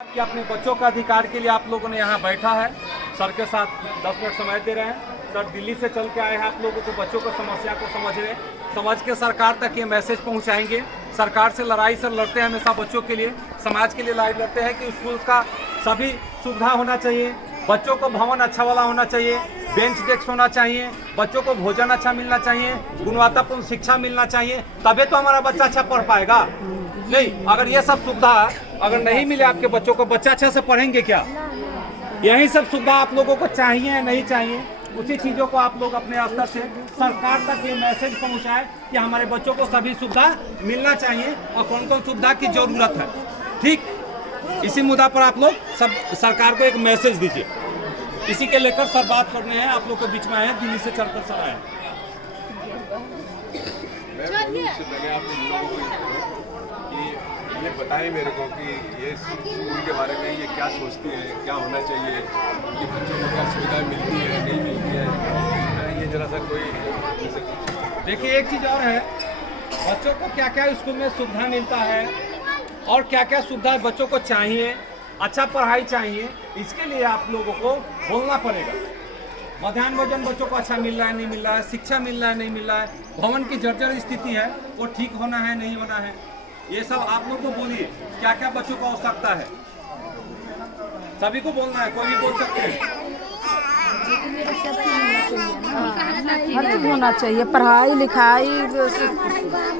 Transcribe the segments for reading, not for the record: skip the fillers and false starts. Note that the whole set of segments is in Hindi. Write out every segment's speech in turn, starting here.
कि अपने बच्चों का अधिकार के लिए आप लोगों ने यहाँ बैठा है। सर के साथ 10 मिनट समय दे रहे हैं। सर दिल्ली से चल के आए हैं आप लोगों को बच्चों को समस्या को समझ के सरकार तक ये मैसेज पहुँचाएंगे। सरकार से लड़ाई सर लड़ते हैं हमेशा बच्चों के लिए, समाज के लिए लड़ाई लड़ते हैं कि स्कूल का सभी सुविधा होना चाहिए, बच्चों को भवन अच्छा वाला होना चाहिए, बेंच डेस्क होना चाहिए, बच्चों को भोजन अच्छा मिलना चाहिए, गुणवत्तापूर्ण शिक्षा मिलना चाहिए, तभी तो हमारा बच्चा अच्छा पढ़ पाएगा। नहीं, अगर ये सब सुविधा अगर नहीं मिले आपके बच्चों को, बच्चा अच्छा से पढ़ेंगे क्या? यही सब सुविधा आप लोगों को चाहिए या नहीं चाहिए, उसी चीज़ों को आप लोग अपने स्तर से सरकार तक ये मैसेज पहुंचाए कि हमारे बच्चों को सभी सुविधा मिलना चाहिए और कौन कौन सुविधा की जरूरत है। ठीक, इसी मुद्दा पर आप लोग सब सरकार को एक मैसेज दीजिए। इसी के लेकर सर बात करने हैं, आप लोग के बीच में आए हैं, दिल्ली से चलकर सर आए हैं। ये बताएं मेरे को कि ये स्कूल के बारे में ये क्या सोचती है, क्या होना चाहिए, कि बच्चों को क्या सुविधाएं मिलती है नहीं मिलती है, ये जरा सा कोई। देखिए एक चीज़ और है, बच्चों को क्या क्या स्कूल में सुविधा मिलता है और क्या क्या सुविधा बच्चों को चाहिए, अच्छा पढ़ाई चाहिए, इसके लिए आप लोगों को बोलना पड़ेगा। मध्याह्न भोजन बच्चों को अच्छा मिल रहा है नहीं मिल रहा है, शिक्षा मिल रहा है नहीं मिल रहा है, भवन की जर्जर स्थिति है वो ठीक होना है नहीं होना है, ये सब आप लोग को बोलिए। क्या क्या बच्चों को आवश्यकता है सभी को बोलना है, कोई भी बोल सकते हैं। हर चीज होना चाहिए, पढ़ाई लिखाई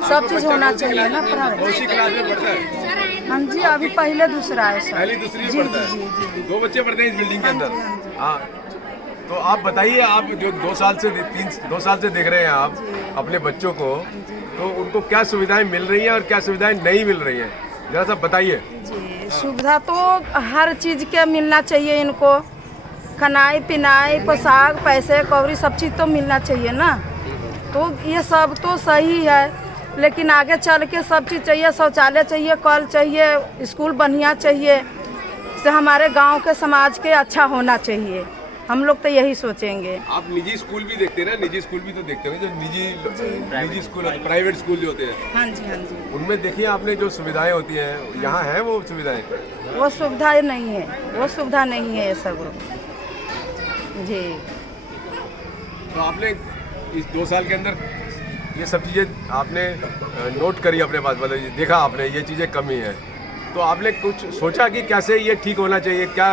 सब चीज होना चाहिए ना। पढ़ाई कौन सी क्लास में पढ़ता है? हाँ जी, अभी पहले दूसरा है सर। पहली दूसरी में पढ़ता है। दो बच्चे पढ़ते हैं इस बिल्डिंग के अंदर। हाँ, तो आप बताइए, आप जो 2 साल से देख रहे हैं आप अपने बच्चों को, तो उनको क्या सुविधाएं मिल रही हैं और क्या सुविधाएं नहीं मिल रही हैं, जरा सा बताइए। जी, सुविधा तो हर चीज के मिलना चाहिए इनको, खानाई पिनाई पोशाक पैसे कौड़ी सब चीज़ तो मिलना चाहिए ना। तो ये सब तो सही है, लेकिन आगे चल के सब चीज़ चाहिए, शौचालय चाहिए, कल चाहिए, स्कूल बढ़िया चाहिए, से हमारे गांव के समाज के अच्छा होना चाहिए। हम लोग तो यही सोचेंगे। आप निजी स्कूल भी देखते हैं ना, निजी स्कूल भी तो देखते हैं, जो निजी स्कूल प्राइवेट स्कूल जो होते हैं। हाँ जी, हाँ जी। उनमें देखिए आपने जो सुविधाएं होती हैं, यहाँ है वो सुविधाएं? वो सुविधा नहीं है, वो सुविधा नहीं है ये सब जी। तो आपने इस 2 साल के अंदर ये सब चीज़ें आपने नोट करी अपने पास, मतलब देखा आपने ये चीज़ें कमी है, तो आपने कुछ सोचा कि कैसे ये ठीक होना चाहिए? क्या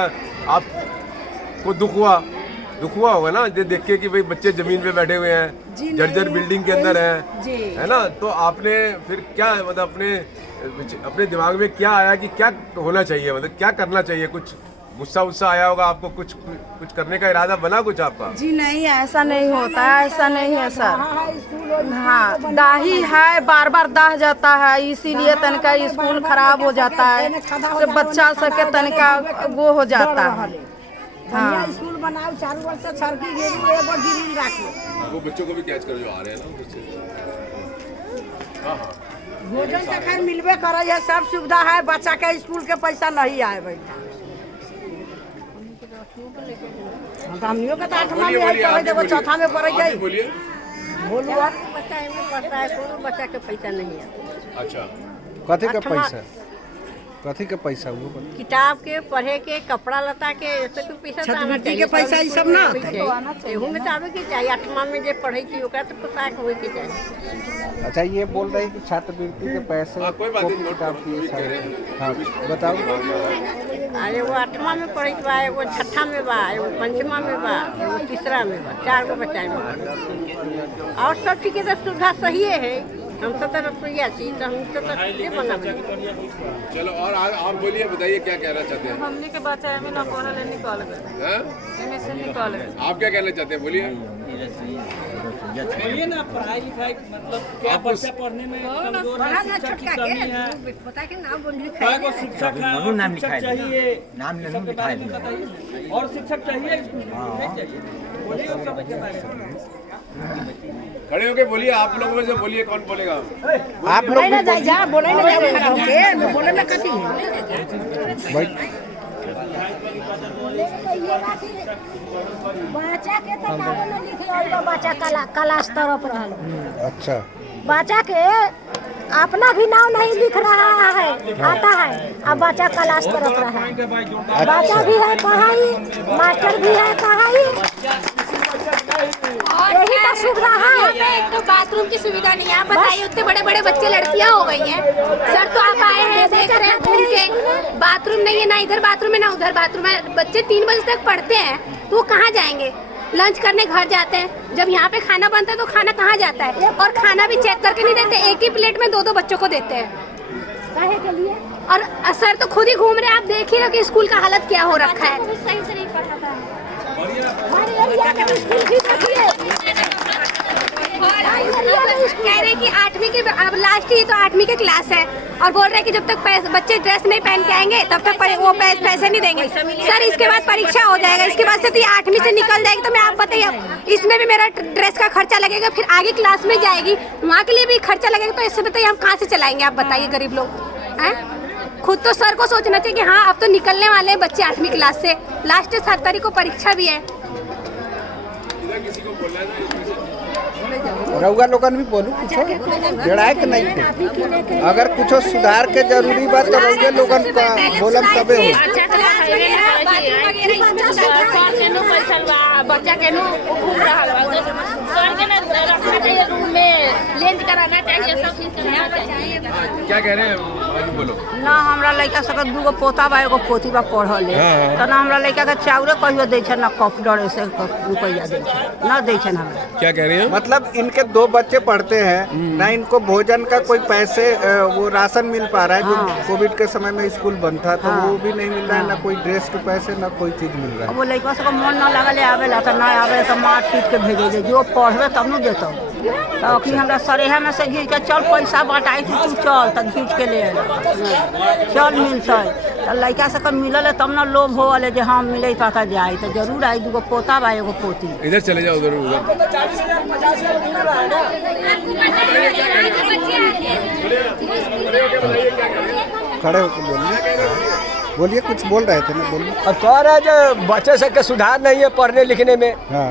आपको दुख हुआ होगा ना ये देख के कि भाई बच्चे ज़मीन पे बैठे हुए हैं, जर्जर बिल्डिंग के अंदर हैं, है ना? तो आपने फिर क्या मतलब अपने दिमाग में क्या आया कि क्या होना चाहिए, मतलब क्या करना चाहिए? कुछ गुस्सा आया होगा आपको, कुछ करने का इरादा बना कुछ आपका? जी नहीं, ऐसा नहीं होता है, ऐसा नहीं है सर। हाँ, दाही है, बार बार दाह जाता है, इसीलिए तनिका स्कूल खराब हो जाता है, तो बच्चा सबके तनिका वो हो जाता है। हाँ, स्कूल बनाओ चारों वर्ष से सरकी गेरू एक बार गिरिल राखो। वो बच्चों को भी कैच कर जो आ रहे हैं ना उससे। हाँ हाँ, भोजन तो खैर मिलबे करे है, सब सुविधा है, बच्चा के स्कूल के पैसा नहीं आए बेटा। हमनियों के तो 8वां में पढ़े थे, वो 4था में पढ़े गई। बोलिए। बोलो बच्चा में पढ़ता है, कोनो बच्चा के पैसा नहीं है। अच्छा, कथी का पैसा? कथी का पैसा? वो किताब के, पढ़े के, कपड़ा लता के, ऐसे के पैसा तो आना छात्रवृत्ति के पैसा ये सब ना एहू में तो आवे के चाहिए। 8वां में जे पढ़े की ओकरा तो पोशाक होए के चाहिए। अच्छा, ये बोल रहे हैं कि छात्रवृत्ति के पैसे कोई बात नहीं, किताब की नोट कर रहे हैं। हाँ, बताओ। अरे वो 8वां में पढ़े बा, एगो 6ठा में बा, एगो 5वां में बा, एगो 3रा में बा, 4 गो बच्चा में। और सब ठीक है, सुविधा सही है। हम तो रसोईया थी, तो हम तो बना। चलो, और आप बोलिए, बताइए क्या कहना चाहते हैं? हमने के बच्चा में ना पढ़ल निकाल गए, एमए से निकाल गए। आप क्या कहना चाहते हैं? बोलिए ना, पढ़ाई लिखाई मतलब क्या बच्चा पढ़ने में कमजोर है, शिक्षक की कमी है, पता के नाम बोल को शिक्षक चाहिए, और शिक्षक चाहिए स्कूल में, नहीं चाहिए? बोलिए सब के बारे में। खड़े होके बोलिए, आप लोगों में से बोलिए, कौन बोलेगा? आप लोग ना जाए जा बोले ना जाए के बोले ना कथी बच्चा के तो कागज में लिखे और बच्चा क्लास तरफ रहल। अच्छा, बच्चा के अपना भी नाम नहीं लिख रहा है, आता है। अब बच्चा क्लास करत रहा है, बच्चा भी है पढ़ाई, मास्टर भी है पढ़ाई, यही तो सुविधा है। एक तो बाथरूम की सुविधा नहीं है। आप बताइए, उतने बड़े बड़े बच्चे लड़कियां हो गई हैं सर, तो आप आए हैं देख रहे हैं घूम के, बाथरूम नहीं है, ना इधर बाथरूम है ना उधर बाथरूम है। बच्चे 3 बजे तक पढ़ते हैं तो वो कहाँ जाएंगे? लंच करने घर जाते हैं। जब यहाँ पे खाना बनता है तो खाना कहाँ जाता है? और खाना भी चेक करके नहीं देते, एक ही प्लेट में 2-2 बच्चों को देते हैं। काहे के लिए? और सर तो खुद ही घूम रहे हैं, आप देख ही रहे कि स्कूल का हालत क्या हो रखा है। सही से नहीं पढ़ाता है। हमारे एरिया में स्कूल भी कह रहे कि 8वीं के अब लास्ट ही तो 8वीं के क्लास है, और बोल रहे हैं कि जब तक बच्चे ड्रेस नहीं पहन के आएंगे तब तक वो पैसे नहीं देंगे। सर इसके बाद परीक्षा हो जाएगा, इसके बाद से तो 8वीं से निकल जाएगी, तो मैं आप बताइए इसमें भी मेरा ड्रेस का खर्चा लगेगा, फिर आगे क्लास में जाएगी वहाँ के लिए भी खर्चा लगेगा, तो इससे बताइए हम कहाँ से चलाएंगे? आप बताइए गरीब लोग हैं। खुद तो सर को सोचना चाहिए कि हाँ अब तो निकलने वाले हैं बच्चे 8वीं क्लास से, लास्ट 7 तारीख को परीक्षा भी है। रउआ लोगन भी बोलू कुछ लड़ाई के नहीं थे। अगर कुछ सुधार के जरूरी बात तो रउआ लोगन का बोलम तबे हो। बच्चा के घूम रहा सर के ना रखना चाहिए रूम में, लेंच कराना चाहिए, सब चीज करना चाहिए। क्या कह रहे हैं बोलो? ना हमरा लड़का सबके 2 पोता बा, एगो पोती बा पढ़ल है, तो ना हमरा लड़का के चाउरे कहियो दै छै, ना कप डरे से रुपया दै छै, ना दै छै हमरा। क्या कह रहे हैं? मतलब इनके 2 बच्चे पढ़ते हैं ना, इनको भोजन का कोई पैसे वो राशन मिल पा रहा है जो कोविड के समय में स्कूल बंद था, तो वो भी नहीं मिल रहा है, ना कोई ड्रेस के पैसे, ना कोई चीज मिल रहा है। वो लड़का सबके मन ना लगल आवेला तो ना आवे तो मार पीट के भेजे दे, जो पढ़बे तब न देतो। तो अखनी हमरा सरेहा में से घीच के चल पैसा बटाई तू चल, तो घीच के ले चल मिलते, तो लड़का सबके मिलल तब न लोभ होले जे हाँ मिले पता जाए, तो जरूर आई 2 पोता बा एगो पोती। इधर चले जाओ, उधर उधर खड़े होकर बोलिए, कुछ बोल रहे थे ना, बोलिए। अब कह रहे हैं जो बच्चे सब के सुधार नहीं है पढ़ने लिखने में। हाँ।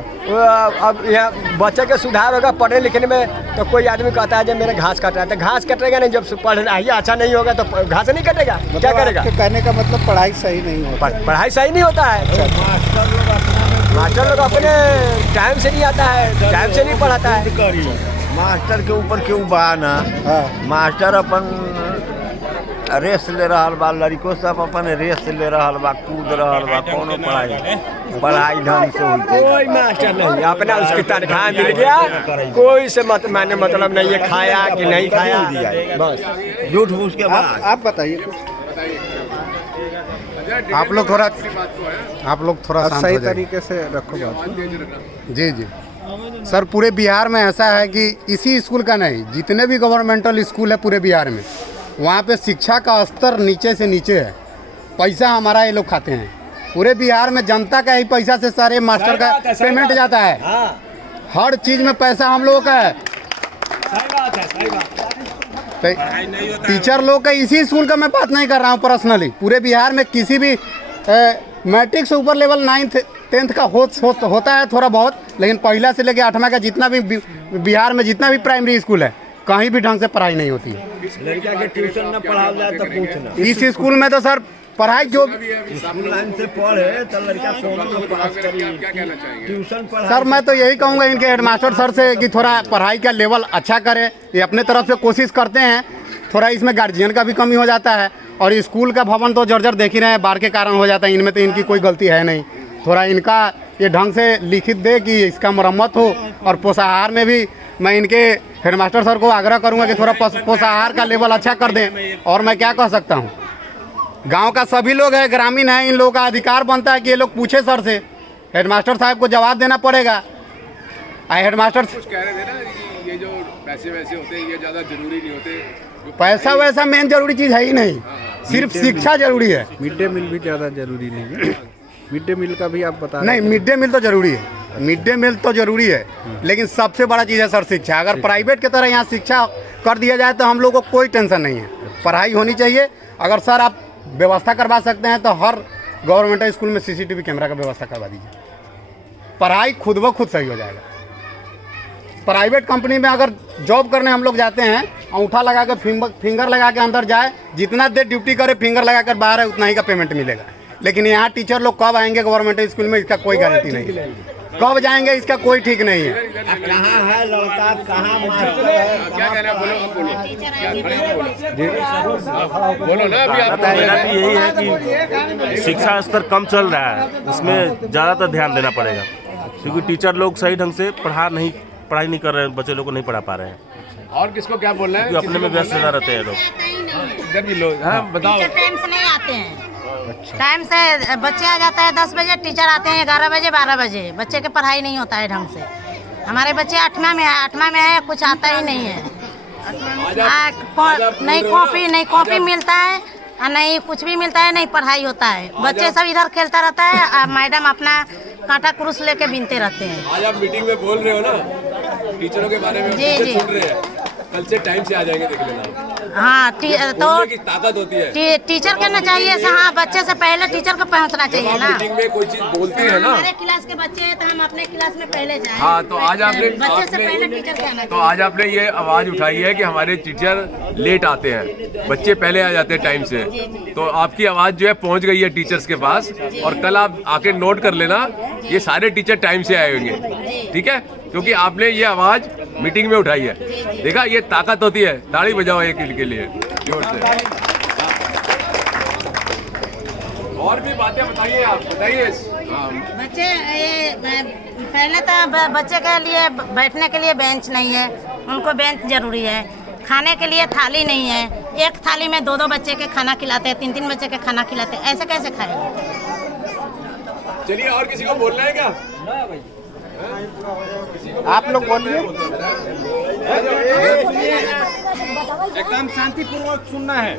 अब यहाँ बच्चे के सुधार होगा पढ़ने लिखने में, तो कोई आदमी कहता है जब मेरा घास कट रहा है, तो घास कटेगा नहीं, जब पढ़ना ही अच्छा नहीं होगा तो घास नहीं कटेगा, मतलब क्या करेगा? कहने का मतलब पढ़ाई सही नहीं होता। पढ़ाई सही नहीं होता है, मास्टर लोग अपने टाइम से नहीं आता है, टाइम से नहीं पढ़ाता है। मास्टर के ऊपर क्यों बा ना, मास्टर अपन रेस ले रहा बा, लड़कों सब अपन रेस ले रहा बा, कूद रहा बा, कोनो पढ़ाई ढंग से हुई। कोई मास्टर नहीं, अपना उसकी तनख्वाह मिल गया, कोई से माने मतलब नहीं है खाया कि नहीं खाया, बस झूठ फूस के बाद। आप बताइए, आप लोग थोड़ा सही तरीके से रखो बात। जी जी सर, पूरे बिहार में ऐसा है कि इसी स्कूल का नहीं, जितने भी गवर्नमेंटल स्कूल है पूरे बिहार में, वहाँ पे शिक्षा का स्तर नीचे से नीचे है। पैसा हमारा ये लोग खाते हैं, पूरे बिहार में जनता का ही पैसा से सारे मास्टर का पेमेंट जाता है। हर चीज़ में पैसा हम लोगों का है। टीचर लोग का इसी स्कूल का मैं बात नहीं कर रहा हूँ पर्सनली, पूरे बिहार में किसी भी मैट्रिक से ऊपर लेवल 9th 10th का होता है थोड़ा बहुत, लेकिन पहला से लेकर 8वां का जितना भी बिहार में जितना भी प्राइमरी स्कूल है, कहीं भी ढंग से पढ़ाई नहीं होती है। लड़का के ट्यूशन न पढ़ाया जाए तो पूछना। इस स्कूल में तो सर पढ़ाई जो स्कूल लाइन से पढ़े तो लड़का पास करी, ट्यूशन पढ़ा। सर मैं तो यही कहूँगा इनके हेडमास्टर सर से कि थोड़ा पढ़ाई का लेवल अच्छा करे, ये अपने तरफ से कोशिश करते हैं, थोड़ा इसमें गार्जियन का भी कमी हो जाता है, और स्कूल का भवन तो जर्जर देख ही रहे हैं, बाढ़ के कारण हो जाता है, इनमें तो इनकी कोई गलती है नहीं। थोड़ा इनका ये ढंग से लिखित दे कि इसका मरम्मत हो, और पोषाहार में भी मैं इनके हेडमास्टर सर को आग्रह करूंगा कि थोड़ा पोषाहार का लेवल अच्छा कर दें। और मैं क्या कह सकता हूं, गांव का सभी लोग हैं, ग्रामीण हैं, इन लोगों का अधिकार बनता है कि ये लोग पूछे सर से, हेडमास्टर साहब को जवाब देना पड़ेगा। हेडमास्टर कुछ कह रहे थे ना कि ये जो पैसे वैसे होते हैं ये ज़्यादा जरूरी नहीं होते। पैसा वैसा मेन जरूरी चीज़ है ही नहीं, सिर्फ शिक्षा जरूरी है। मिड डे मील भी ज़्यादा जरूरी नहीं है, मिड डे मील का भी आप बता नहीं, मिड डे मील तो जरूरी है, मिड डे मील तो जरूरी है, लेकिन सबसे बड़ा चीज़ है सर शिक्षा। अगर प्राइवेट की तरह यहाँ शिक्षा कर दिया जाए तो हम लोगों को कोई टेंशन नहीं है, पढ़ाई होनी चाहिए। अगर सर आप व्यवस्था करवा सकते हैं तो हर गवर्नमेंट स्कूल में CCTV कैमरा का व्यवस्था करवा दीजिए, पढ़ाई खुद ब खुद सही हो जाएगा। प्राइवेट कंपनी में अगर जॉब करने हम लोग जाते हैं अंगूठा लगा के फिंगर लगा के अंदर जाए, जितना देर ड्यूटी करे फिंगर लगा कर बाहर है उतना ही का पेमेंट मिलेगा। लेकिन यहाँ टीचर लोग कब आएंगे गवर्नमेंट स्कूल में इसका कोई गारंटी नहीं है, कब जाएंगे इसका कोई ठीक नहीं है। कहाँ है लड़का, कहाँ मास्टर है, क्या कहना है? बोलो ना। अभी आप मेरा भी यही है कि शिक्षा स्तर कम चल रहा है, उसमें ज़्यादातर ध्यान देना पड़ेगा, क्योंकि टीचर लोग सही ढंग से पढ़ाई नहीं कर रहे हैं, बच्चे लोग को नहीं पढ़ा पा रहे हैं। और किसको क्या बोलना है? क्योंकि अपने में व्यस्त ज़्यादा रहते हैं लोग। इधर भी लोग, हाँ बताओ। टाइम से नहीं आते हैं, टाइम से बच्चे आ जाता है 10 बजे, टीचर आते हैं 11 बजे 12 बजे। बच्चे के पढ़ाई नहीं होता है ढंग से। हमारे बच्चे 8वां में है, कुछ आता ही नहीं है। नहीं कॉपी मिलता है और नहीं कुछ भी मिलता है, नहीं पढ़ाई होता है। बच्चे सब इधर खेलता रहता है, मैडम अपना कांटा क्रूस लेके बीनते रहते हैं। आज आप मीटिंग में बोल रहे हो ना टीचरों के बारे में, जी सुन रहे हैं, कल से टाइम से आ जाएंगे, देख लेना। हाँ, तो की ताकत होती है। टीचर कहना चाहिए, हाँ बच्चे से पहले टीचर को पहुंचना चाहिए ना। मीटिंग में कोई चीज बोलती है ना, हमारे क्लास के बच्चे हैं तो हम अपने क्लास में पहले जाएं। हाँ, तो आज आपने बच्चे से पहले टीचर कहना चाहिए। तो आज आपने ये आवाज उठाई है कि हमारे टीचर लेट आते हैं, बच्चे पहले आ जाते हैं टाइम से। तो आपकी आवाज जो है पहुंच गई है टीचर्स के पास, और कल आप आके नोट कर लेना, ये सारे टीचर टाइम से आए होंगे, ठीक है? क्योंकि आपने ये आवाज मीटिंग में उठाई है। देखा, ये ताकत होती है। ताड़ी बजाओ एक के लिए जोर से। और भी बातें बताइए, आप बताइए। बच्चे ये पहले तो बच्चे के लिए बैठने के लिए बेंच नहीं है, उनको बेंच जरूरी है। खाने के लिए थाली नहीं है, एक थाली में 2-2 बच्चे के खाना खिलाते हैं, 3-3 बच्चे के खाना खिलाते हैं, ऐसे कैसे खाएंगे? चलिए, और किसी को बोलना है क्या? आप लोग बोलिए। एकदम शांतिपूर्वक सुनना है।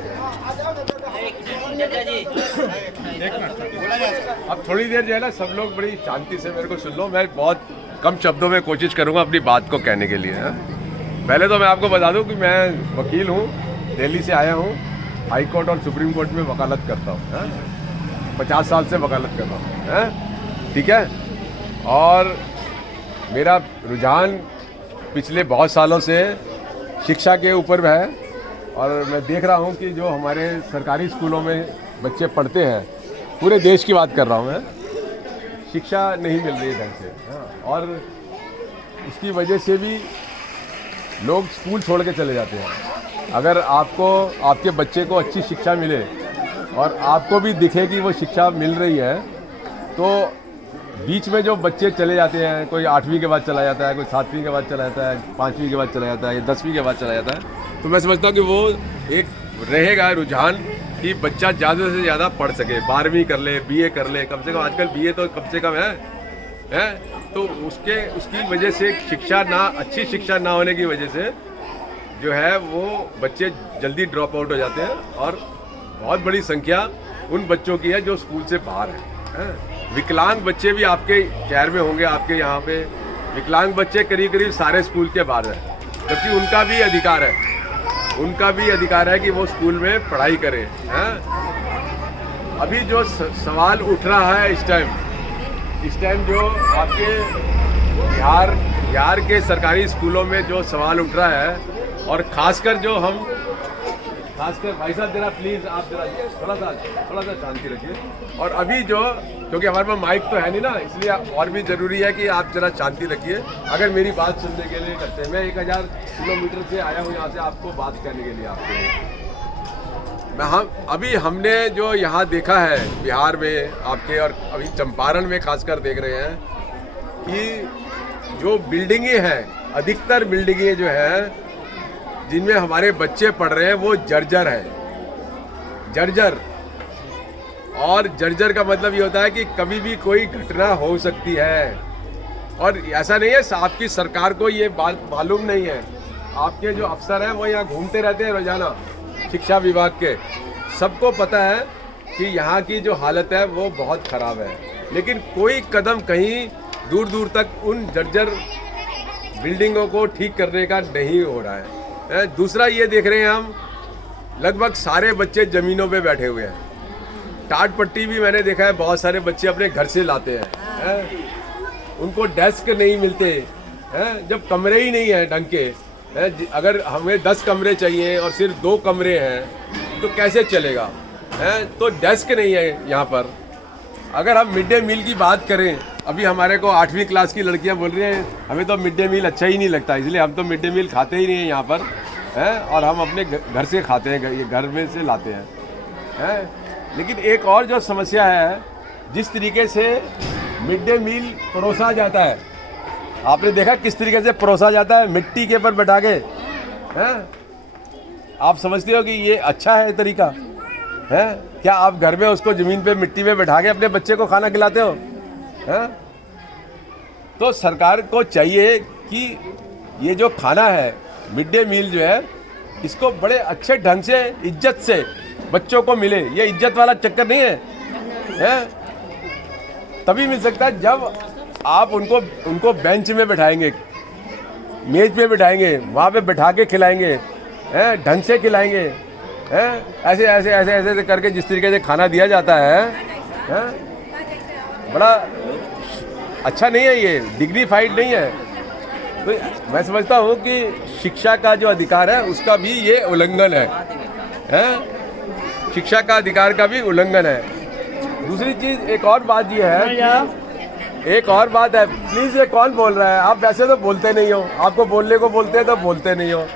अब थोड़ी देर जो है ना, सब लोग बड़ी शांति से मेरे को सुन लो। मैं बहुत कम शब्दों में कोशिश करूंगा अपनी बात को कहने के लिए। पहले तो मैं आपको बता दूं कि मैं वकील हूं, दिल्ली से आया हूं, हाई कोर्ट और सुप्रीम कोर्ट में वकालत करता हूं। 50 साल से वकालत कर रहा हूं, ठीक है? और मेरा रुझान पिछले बहुत सालों से शिक्षा के ऊपर है, और मैं देख रहा हूं कि जो हमारे सरकारी स्कूलों में बच्चे पढ़ते हैं, पूरे देश की बात कर रहा हूं मैं, शिक्षा नहीं मिल रही ढंग से, और इसकी वजह से भी लोग स्कूल छोड़ के चले जाते हैं। अगर आपको आपके बच्चे को अच्छी शिक्षा मिले और आपको भी दिखे कि वो शिक्षा मिल रही है, तो बीच में जो बच्चे चले जाते हैं, कोई 8वीं के बाद चला जाता है, कोई 7वीं के बाद चला जाता है, 5वीं के बाद चला जाता है, या 10वीं के बाद चला जाता है, तो मैं समझता हूँ कि वो एक रहेगा रुझान कि बच्चा ज़्यादा से ज़्यादा पढ़ सके, 12वीं कर ले, BA कर ले, कम से कम आजकल BA तो कम से कम है। तो उसकी वजह से अच्छी शिक्षा ना होने की वजह से जो है वो बच्चे जल्दी ड्रॉप आउट हो जाते हैं, और बहुत बड़ी संख्या उन बच्चों की है जो स्कूल से बाहर है। विकलांग बच्चे भी आपके शहर में होंगे, आपके यहाँ पे विकलांग बच्चे करीब सारे स्कूल के बाहर हैं, जबकि उनका भी अधिकार है कि वो स्कूल में पढ़ाई करें। अभी जो सवाल उठ रहा है इस टाइम जो आपके बिहार के सरकारी स्कूलों में जो सवाल उठ रहा है, और खासकर भाई साहब जरा प्लीज़ आप जरा थोड़ा सा शांति रखिए। और अभी जो, क्योंकि हमारे पास माइक तो है नहीं ना, इसलिए और भी ज़रूरी है कि आप जरा शांति रखिए। अगर मेरी बात सुनने के लिए करते हैं, मैं 1000 किलोमीटर से आया हूँ यहाँ से आपको बात करने के लिए। अभी हमने जो यहाँ देखा है बिहार में आपके, और अभी चंपारण में खासकर देख रहे हैं कि जो बिल्डिंगें हैं, अधिकतर बिल्डिंगें जो हैं जिनमें हमारे बच्चे पढ़ रहे हैं, वो जर्जर है। जर्जर का मतलब ये होता है कि कभी भी कोई घटना हो सकती है, और ऐसा नहीं है आपकी सरकार को ये बात मालूम नहीं है। आपके जो अफसर हैं वो यहाँ घूमते रहते हैं रोजाना, शिक्षा विभाग के, सबको पता है कि यहाँ की जो हालत है वो बहुत ख़राब है, लेकिन कोई कदम कहीं दूर दूर तक उन जर्जर बिल्डिंगों को ठीक करने का नहीं हो रहा है। दूसरा ये देख रहे हैं हम, लगभग सारे बच्चे ज़मीनों पे बैठे हुए हैं। टाट पट्टी भी मैंने देखा है, बहुत सारे बच्चे अपने घर से लाते हैं, उनको डेस्क नहीं मिलते हैं, जब कमरे ही नहीं हैं ढंग के, अगर हमें 10 कमरे चाहिए और सिर्फ 2 कमरे हैं तो कैसे चलेगा हैं? तो डेस्क नहीं है यहाँ पर। अगर हम मिड डे मील की बात करें, अभी हमारे को 8वीं क्लास की लड़कियाँ बोल रही हैं हमें तो मिड डे मील अच्छा ही नहीं लगता, इसलिए हम तो मिड डे मील खाते ही नहीं हैं यहाँ पर हैं, और हम अपने घर से खाते हैं, ये घर में से लाते हैं। लेकिन एक और जो समस्या है, जिस तरीके से मिड डे मील परोसा जाता है, आपने देखा किस तरीके से परोसा जाता है, मिट्टी के ऊपर बैठा के हैं। आप समझते हो कि ये अच्छा है तरीका है? क्या आप घर में उसको ज़मीन पे मिट्टी में बैठा के अपने बच्चे को खाना खिलाते हो हैं? तो सरकार को चाहिए कि ये जो खाना है मिड डे मील जो है, इसको बड़े अच्छे ढंग से इज्जत से बच्चों को मिले। ये इज्जत वाला चक्कर नहीं है? तभी मिल सकता है जब आप उनको बेंच में बैठाएंगे, मेज पे बैठाएंगे, वहाँ पे बैठा के खिलाएंगे हैं, ढंग से खिलाएंगे हैं। ऐसे ऐसे ऐसे ऐसे करके जिस तरीके से खाना दिया जाता है बड़ा अच्छा नहीं है, ये डिग्निफाइड नहीं है। तो मैं समझता हूँ कि शिक्षा का जो अधिकार है उसका भी ये उल्लंघन है? शिक्षा का अधिकार का भी उल्लंघन है। दूसरी चीज़ एक और बात ये है, एक और बात है, प्लीज़ ये कौन बोल रहा है? आप वैसे तो बोलते नहीं हो, आपको बोलने को बोलते हैं तो बोलते नहीं हो।